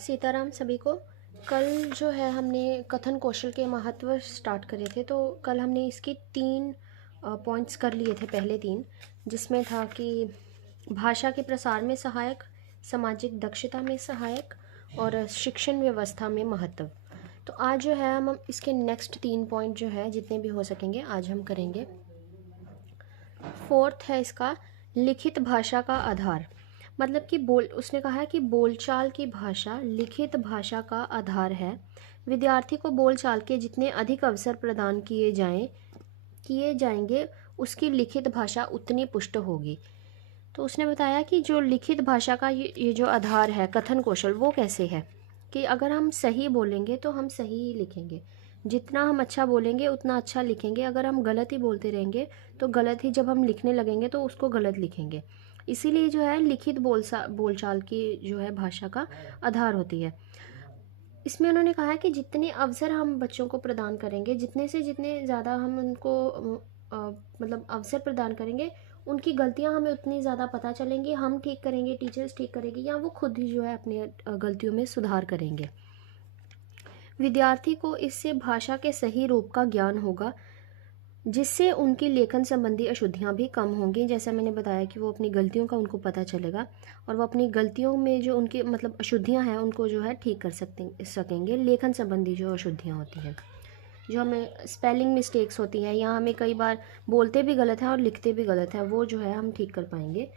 सीताराम सभी को। कल जो है हमने कथन कौशल के महत्व स्टार्ट करे थे, तो कल हमने इसकी 3 पॉइंट्स कर लिए थे, पहले 3, जिसमें था कि भाषा के प्रसार में सहायक, सामाजिक दक्षता में सहायक और शिक्षण व्यवस्था में महत्व। तो आज जो है हम इसके नेक्स्ट 3 पॉइंट जो है जितने भी हो सकेंगे आज हम करेंगे। 4th है इसका लिखित भाषा का आधार। मतलब कि उसने कहा है कि बोलचाल की भाषा लिखित भाषा का आधार है। विद्यार्थी को बोलचाल के जितने अधिक अवसर प्रदान किए जाएंगे उसकी लिखित भाषा उतनी पुष्ट होगी। तो उसने बताया कि जो लिखित भाषा का ये जो आधार है कथन कौशल, वो कैसे है कि अगर हम सही बोलेंगे तो हम सही ही लिखेंगे। जितना हम अच्छा बोलेंगे उतना अच्छा लिखेंगे। अगर हम गलत ही बोलते रहेंगे तो गलत ही जब हम लिखने लगेंगे तो उसको गलत लिखेंगे। इसीलिए जो है लिखित बोलचाल की जो है भाषा का आधार होती है। इसमें उन्होंने कहा है कि जितने अवसर हम बच्चों को प्रदान करेंगे, जितने से जितने ज़्यादा हम उनको मतलब अवसर प्रदान करेंगे, उनकी गलतियां हमें उतनी ज़्यादा पता चलेंगी। हम ठीक करेंगे, टीचर्स ठीक करेंगे, या वो खुद ही जो है अपने गलतियों में सुधार करेंगे। विद्यार्थी को इससे भाषा के सही रूप का ज्ञान होगा, जिससे उनकी लेखन संबंधी अशुद्धियाँ भी कम होंगी। जैसा मैंने बताया कि वो अपनी गलतियों का उनको पता चलेगा और वो अपनी गलतियों में जो उनकी मतलब अशुद्धियाँ हैं उनको जो है ठीक कर सकेंगे। लेखन संबंधी जो अशुद्धियाँ होती हैं, जो हमें स्पेलिंग मिस्टेक्स होती हैं, या हमें कई बार बोलते भी गलत हैं और लिखते भी गलत हैं, वो जो है हम ठीक कर पाएंगे।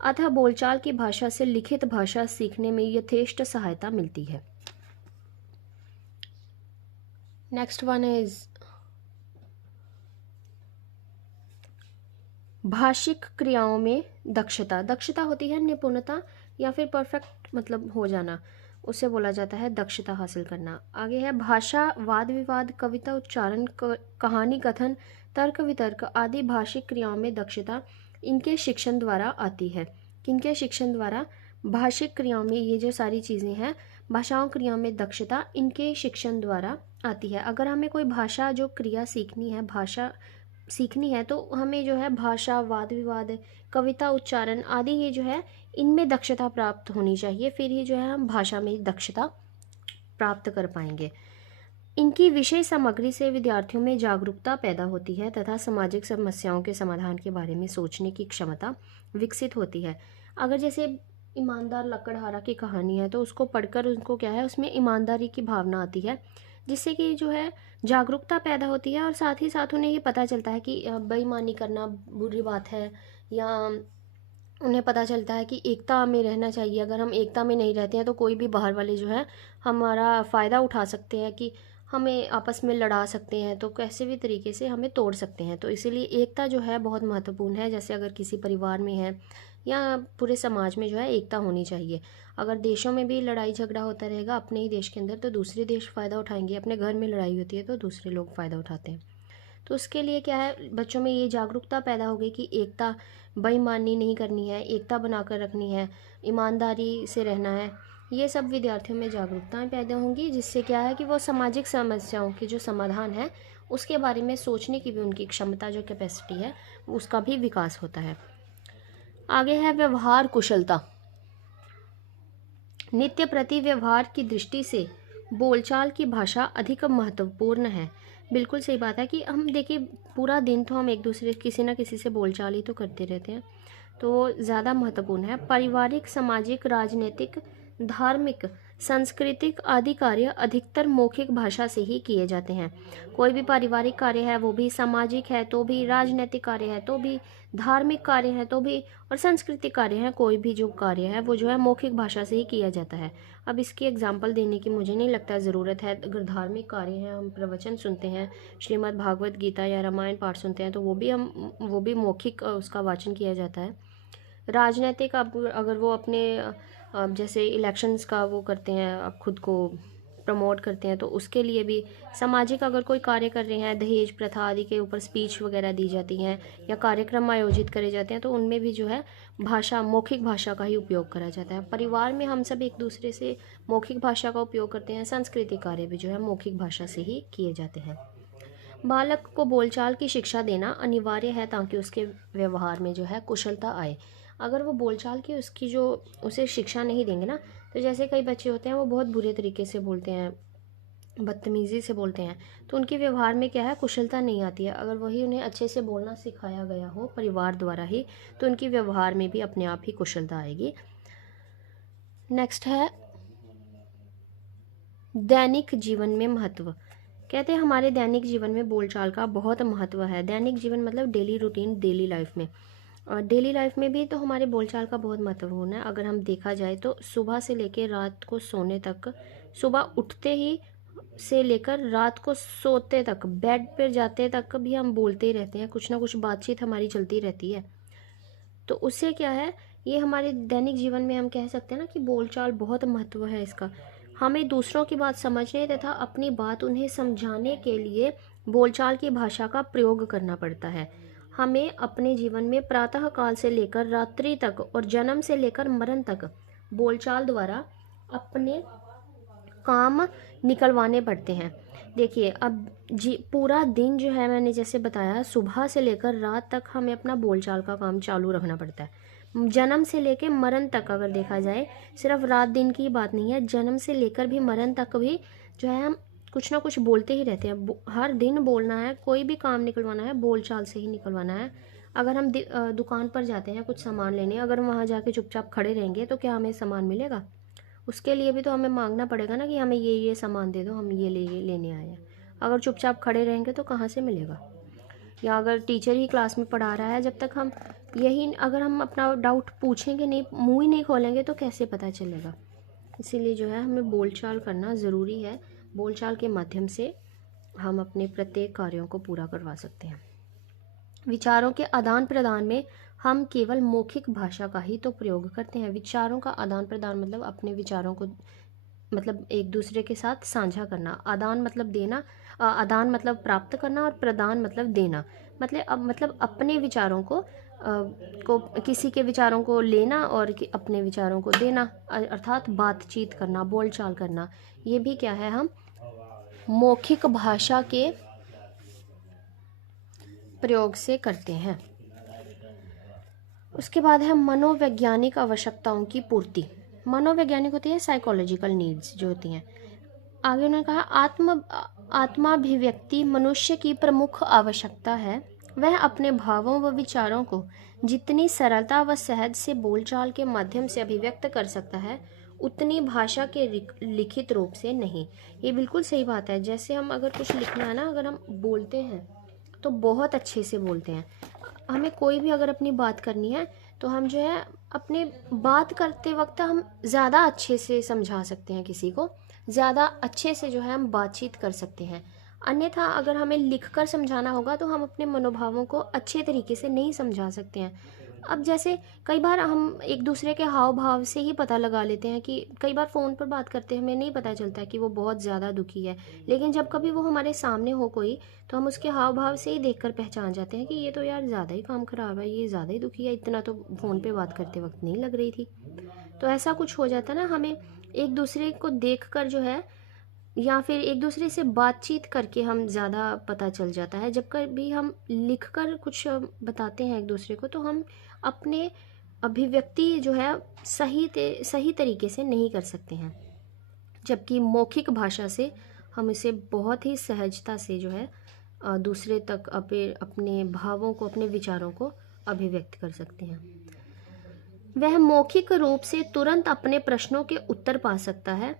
अतः बोलचाल की भाषा से लिखित भाषा सीखने में यथेष्ट सहायता मिलती है। नेक्स्ट वन इज भाषिक क्रियाओं में दक्षता। दक्षता होती है निपुणता या फिर परफेक्ट मतलब हो जाना, उसे बोला जाता है दक्षता हासिल करना। आगे है भाषा, वाद विवाद, कविता उच्चारण, कहानी कथन, तर्क वितर्क आदि भाषिक क्रियाओं में दक्षता इनके शिक्षण द्वारा आती है। किनके शिक्षण द्वारा? भाषिक क्रियाओं में ये जो सारी चीज़ें हैं, भाषाओं क्रियाओं में दक्षता इनके शिक्षण द्वारा आती है। अगर हमें कोई भाषा जो क्रिया सीखनी है, भाषा सीखनी है, तो हमें जो है भाषा, वाद विवाद, कविता उच्चारण आदि ये जो है इनमें दक्षता प्राप्त होनी चाहिए, फिर ही जो है हम भाषा में दक्षता प्राप्त कर पाएंगे। इनकी विषय सामग्री से विद्यार्थियों में जागरूकता पैदा होती है तथा सामाजिक समस्याओं के समाधान के बारे में सोचने की क्षमता विकसित होती है। अगर जैसे ईमानदार लकड़हारा की कहानी है तो उसको पढ़कर उनको क्या है, उसमें ईमानदारी की भावना आती है, जिससे कि जो है जागरूकता पैदा होती है और साथ ही साथ उन्हें ये पता चलता है कि बेईमानी करना बुरी बात है, या उन्हें पता चलता है कि एकता में रहना चाहिए। अगर हम एकता में नहीं रहते हैं तो कोई भी बाहर वाले जो है हमारा फ़ायदा उठा सकते हैं, कि हमें आपस में लड़ा सकते हैं, तो कैसे भी तरीके से हमें तोड़ सकते हैं। तो इसीलिए एकता जो है बहुत महत्वपूर्ण है। जैसे अगर किसी परिवार में है या पूरे समाज में जो है एकता होनी चाहिए। अगर देशों में भी लड़ाई झगड़ा होता रहेगा अपने ही देश के अंदर, तो दूसरे देश फ़ायदा उठाएंगे। अपने घर में लड़ाई होती है तो दूसरे लोग फ़ायदा उठाते हैं। तो उसके लिए क्या है, बच्चों में ये जागरूकता पैदा हो गई कि एकता, बेईमानी नहीं करनी है, एकता बनाकर रखनी है, ईमानदारी से रहना है। ये सब विद्यार्थियों में जागरूकताएं पैदा होंगी, जिससे क्या है कि वो सामाजिक समस्याओं की जो समाधान है उसके बारे में सोचने की भी उनकी क्षमता, जो कैपेसिटी है, उसका भी विकास होता है। आगे है व्यवहार कुशलता। नित्य प्रति व्यवहार की दृष्टि से बोलचाल की भाषा अधिक महत्वपूर्ण है। बिल्कुल सही बात है कि हम देखिए पूरा दिन तो हम एक दूसरे किसी न किसी से बोलचाल ही तो करते रहते हैं, तो ज़्यादा महत्वपूर्ण है। पारिवारिक, सामाजिक, राजनीतिक, धार्मिक, सांस्कृतिक आदि कार्य अधिकतर मौखिक भाषा से ही किए जाते हैं। कोई भी पारिवारिक कार्य है वो भी, सामाजिक है तो भी, राजनीतिक कार्य है तो भी, धार्मिक कार्य है तो भी, और सांस्कृतिक कार्य है, कोई भी जो कार्य है वो जो है मौखिक भाषा से ही किया जाता है। अब इसकी एग्जाम्पल देने की मुझे नहीं लगता ज़रूरत है। अगर धार्मिक कार्य है, हम प्रवचन सुनते हैं, श्रीमद् भागवत गीता या रामायण पाठ सुनते हैं, तो वो भी मौखिक उसका वाचन किया जाता है। राजनीतिक, अब अगर वो अपने जैसे इलेक्शंस का वो करते हैं, अब खुद को प्रमोट करते हैं, तो उसके लिए भी। सामाजिक अगर कोई कार्य कर रहे हैं, दहेज प्रथा आदि के ऊपर स्पीच वगैरह दी जाती हैं या कार्यक्रम आयोजित करे जाते हैं, तो उनमें भी जो है भाषा, मौखिक भाषा का ही उपयोग करा जाता है। परिवार में हम सब एक दूसरे से मौखिक भाषा का उपयोग करते हैं। सांस्कृतिक कार्य भी जो है मौखिक भाषा से ही किए जाते हैं। बालक को बोलचाल की शिक्षा देना अनिवार्य है ताकि उसके व्यवहार में जो है कुशलता आए। अगर वो बोलचाल की उसकी जो उसे शिक्षा नहीं देंगे ना, तो जैसे कई बच्चे होते हैं वो बहुत बुरे तरीके से बोलते हैं, बदतमीज़ी से बोलते हैं, तो उनके व्यवहार में क्या है, कुशलता नहीं आती है। अगर वही उन्हें अच्छे से बोलना सिखाया गया हो परिवार द्वारा ही, तो उनकी व्यवहार में भी अपने आप ही कुशलता आएगी। नेक्स्ट है दैनिक जीवन में महत्व। कहते हैं हमारे दैनिक जीवन में बोलचाल का बहुत महत्व है। दैनिक जीवन मतलब डेली रूटीन, डेली लाइफ में, और डेली लाइफ में भी तो हमारे बोलचाल का बहुत महत्वपूर्ण है। अगर हम देखा जाए तो सुबह से लेकर रात को सोने तक, सुबह उठते ही से लेकर रात को सोते तक, बेड पर जाते तक भी हम बोलते ही रहते हैं, कुछ ना कुछ बातचीत हमारी चलती रहती है। तो उससे क्या है, ये हमारे दैनिक जीवन में हम कह सकते हैं ना कि बोलचाल बहुत महत्व है इसका। हमें दूसरों की बात समझने तथा अपनी बात उन्हें समझाने के लिए बोलचाल की भाषा का प्रयोग करना पड़ता है। हमें अपने जीवन में प्रातः काल से लेकर रात्रि तक और जन्म से लेकर मरण तक बोलचाल द्वारा अपने काम निकलवाने पड़ते हैं। देखिए अब जी पूरा दिन जो है, मैंने जैसे बताया सुबह से लेकर रात तक हमें अपना बोलचाल का काम चालू रखना पड़ता है। जन्म से लेकर मरण तक अगर देखा जाए, सिर्फ रात दिन की बात नहीं है, जन्म से लेकर भी मरण तक भी जो है हम कुछ ना कुछ बोलते ही रहते हैं। हर दिन बोलना है, कोई भी काम निकलवाना है बोलचाल से ही निकलवाना है। अगर हम दुकान पर जाते हैं कुछ सामान लेने, अगर हम वहाँ जाके चुपचाप खड़े रहेंगे तो क्या हमें सामान मिलेगा? उसके लिए भी तो हमें मांगना पड़ेगा ना कि हमें ये सामान दे दो, हम ये लेने आए हैं। अगर चुपचाप खड़े रहेंगे तो कहाँ से मिलेगा? या अगर टीचर ही क्लास में पढ़ा रहा है, जब तक हम यही अगर हम अपना डाउट पूछेंगे नहीं, मुंह ही नहीं खोलेंगे तो कैसे पता चलेगा? इसीलिए जो है हमें बोलचाल करना ज़रूरी है। बोलचाल के माध्यम से हम अपने प्रत्येक कार्यों को पूरा करवा सकते हैं। विचारों के आदान प्रदान में हम केवल मौखिक भाषा का ही तो प्रयोग करते हैं। विचारों का आदान प्रदान मतलब अपने विचारों को मतलब एक दूसरे के साथ साझा करना। आदान मतलब देना, आदान मतलब प्राप्त करना, और प्रदान मतलब देना। मतलब अपने विचारों को किसी के विचारों को लेना और अपने विचारों को देना, अर्थात बातचीत करना, बोलचाल करना। ये भी क्या है, हम मौखिक भाषा के प्रयोग से करते हैं। उसके बाद है मनोवैज्ञानिक आवश्यकताओं की पूर्ति। मनोवैज्ञानिक होती है साइकोलॉजिकल नीड्स जो होती हैं। आगे उन्होंने कहा आत्माभिव्यक्ति मनुष्य की प्रमुख आवश्यकता है। वह अपने भावों व विचारों को जितनी सरलता व सहज से बोलचाल के माध्यम से अभिव्यक्त कर सकता है, उतनी भाषा के लिखित रूप से नहीं। ये बिल्कुल सही बात है। जैसे हम अगर कुछ लिखना है ना, अगर हम बोलते हैं तो बहुत अच्छे से बोलते हैं। हमें कोई भी अगर अपनी बात करनी है तो हम जो है अपने बात करते वक्त हम ज़्यादा अच्छे से समझा सकते हैं किसी को, ज़्यादा अच्छे से जो है हम बातचीत कर सकते हैं। अन्यथा अगर हमें लिखकर समझाना होगा तो हम अपने मनोभावों को अच्छे तरीके से नहीं समझा सकते हैं। अब जैसे कई बार हम एक दूसरे के हाव भाव से ही पता लगा लेते हैं कि कई बार फ़ोन पर बात करते हैं हमें नहीं पता चलता कि वो बहुत ज़्यादा दुखी है, लेकिन जब कभी वो हमारे सामने हो कोई, तो हम उसके हाव भाव से ही देखकर पहचान जाते हैं कि ये तो यार ज़्यादा ही काम ख़राब है, ये ज़्यादा ही दुखी है, इतना तो फ़ोन पे बात करते वक्त नहीं लग रही थी। तो ऐसा कुछ हो जाता है ना, हमें एक दूसरे को देख कर जो है या फिर एक दूसरे से बातचीत करके हम ज़्यादा पता चल जाता है। जब कभी हम लिख कर कुछ बताते हैं एक दूसरे को, तो हम अपने अभिव्यक्ति जो है सही तरीके से नहीं कर सकते हैं, जबकि मौखिक भाषा से हम इसे बहुत ही सहजता से जो है दूसरे तक अपने भावों को, अपने विचारों को अभिव्यक्त कर सकते हैं। वह मौखिक रूप से तुरंत अपने प्रश्नों के उत्तर पा सकता है।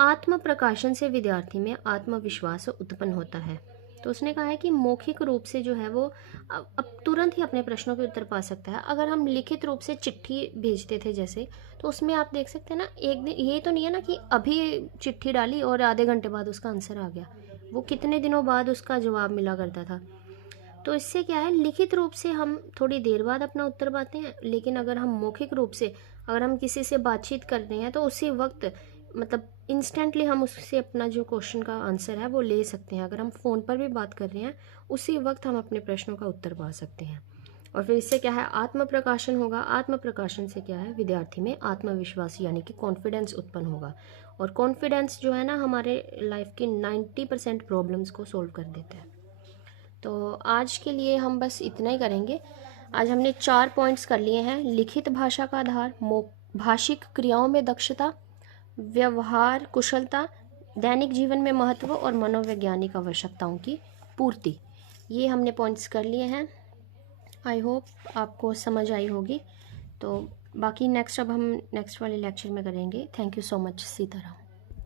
आत्म प्रकाशन से विद्यार्थी में आत्मविश्वास उत्पन्न होता है। तो उसने कहा है कि मौखिक रूप से जो है वो अब तुरंत ही अपने प्रश्नों के उत्तर पा सकता है। अगर हम लिखित रूप से चिट्ठी भेजते थे जैसे, तो उसमें आप देख सकते हैं ना, एक दिन ये तो नहीं है ना कि अभी चिट्ठी डाली और आधे घंटे बाद उसका आंसर आ गया, वो कितने दिनों बाद उसका जवाब मिला करता था। तो इससे क्या है, लिखित रूप से हम थोड़ी देर बाद अपना उत्तर पाते हैं, लेकिन अगर हम मौखिक रूप से अगर हम किसी से बातचीत कर रहे हैं तो उसी वक्त मतलब इंस्टेंटली हम उससे अपना जो क्वेश्चन का आंसर है वो ले सकते हैं। अगर हम फ़ोन पर भी बात कर रहे हैं, उसी वक्त हम अपने प्रश्नों का उत्तर पा सकते हैं। और फिर इससे क्या है, आत्म प्रकाशन होगा। आत्म प्रकाशन से क्या है, विद्यार्थी में आत्मविश्वास यानी कि कॉन्फिडेंस उत्पन्न होगा। और कॉन्फिडेंस जो है ना, हमारे लाइफ की 90% प्रॉब्लम्स को सोल्व कर देता है। तो आज के लिए हम बस इतना ही करेंगे। आज हमने 4 पॉइंट्स कर लिए हैं। लिखित भाषा का आधार, भाषिक क्रियाओं में दक्षता, व्यवहार कुशलता, दैनिक जीवन में महत्व और मनोवैज्ञानिक आवश्यकताओं की पूर्ति। ये हमने पॉइंट्स कर लिए हैं। आई होप आपको समझ आई होगी। तो बाकी नेक्स्ट अब हम नेक्स्ट वाले लेक्चर में करेंगे। Thank you so much. Sitaram.